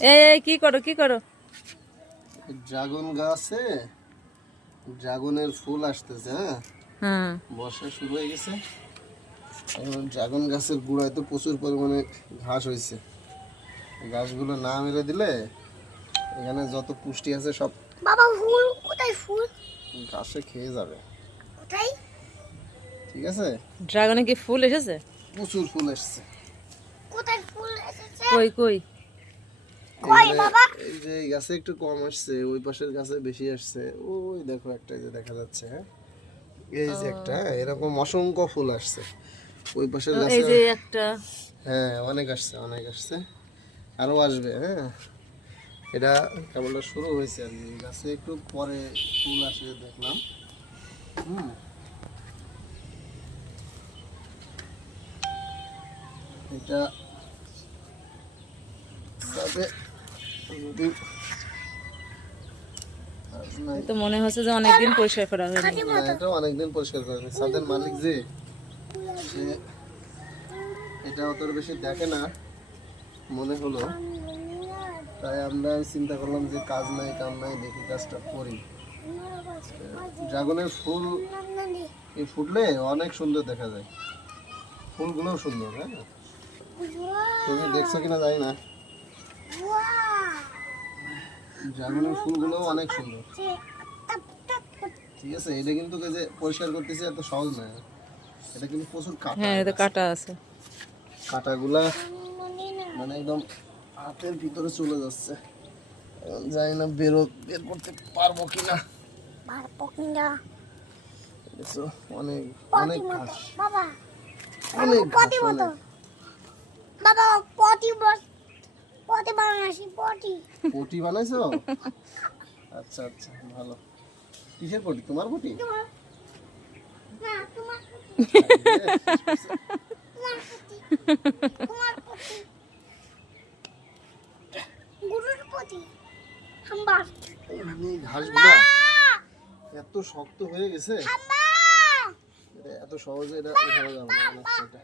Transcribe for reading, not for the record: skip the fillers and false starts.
এই কি করো কি করো? ড্রাগন গাছে ড্রাগনের ফুল আসতেছে। হ্যাঁ হ্যাঁ, বর্ষা শুরু হয়ে গেছে। এখন ড্রাগন গাছের গোড়ায় তো প্রচুর পরিমাণে ঘাস হয়েছে। ঘাসগুলো না মেরে দিলে এখানে যত পুষ্টি আছে সব বাবা ফুল কোথায়? ফুল ঘাসে খেয়ে যাবে। কোথায়? ঠিক আছে, ড্রাগনে কি ফুল এসেছে? প্রচুর ফুল এসছে। কোথায় ফুল এসেছে? কই কই? কই এখানে বাবা? এই যে এই গাছে একটু কম আসছে, ওই পাশের গাছে বেশি আসছে। ওই দেখো একটা যে দেখা যাচ্ছে। হ্যাঁ এই যে একটা, এরকম অসংখ্য ফুল আসছে ওই পাশের এই গাছে। যে একটা। হ্যাঁ অনেক আসছে, অনেক আসছে, আরো আসবে। হ্যাঁ এটা কেবল শুরু হয়েছে আর কি, গাছে একটু পরে ফুল আসে দেখলাম। হুম এটা তবে যদি তো মনে হচ্ছে যে অনেকদিন পরিষ্কার করা হয়নি। না, এটা অনেকদিন পরিষ্কার করেনি। ছাদের মালিক যে সে এটা অত বেশি দেখে না মনে হলো, তাই আমরা চিন্তা করলাম যে কাজ নাই কাম নাই, দেখি কাজটা করি। ড্রাগনের ফুল এই ফুটলে অনেক সুন্দর দেখা যায়, ফুলগুলোও সুন্দর। হ্যাঁ তুমি দেখছো কিনা জানি না, ড্রাগনের ফুলগুলোও অনেক সুন্দর। ঠিক আছে, এটা কিন্তু এই যে পরিষ্কার করতেছি এত সহজ না, এটা কিন্তু প্রচুর কাটা। হ্যাঁ, এটা কাটা আছে। কাটাগুলা মানে একদম হাতের ভিতরে চলে যাচ্ছে। এখন জানি না বের করতে পারবো কিনা। পারবো কিনা দেখছো অনেক অনেক ঘাস, বাবা? অনেক ঘাস, পটি মতো অনেক। বাবা, পটি বানাইছি, পটি। পটি বানাইছো? আচ্ছা আচ্ছা ভালো। কিসের পটি? তোমার পটি? না, তোমার পটি, তোমার পটি, গুরুর পটি। হাম্বার এই ঘাসগুলা এত শক্ত হয়ে গেছে, হাম্বা। এটা এত সহজে এটা উঠানো যাবে না মনে হচ্ছে এটা।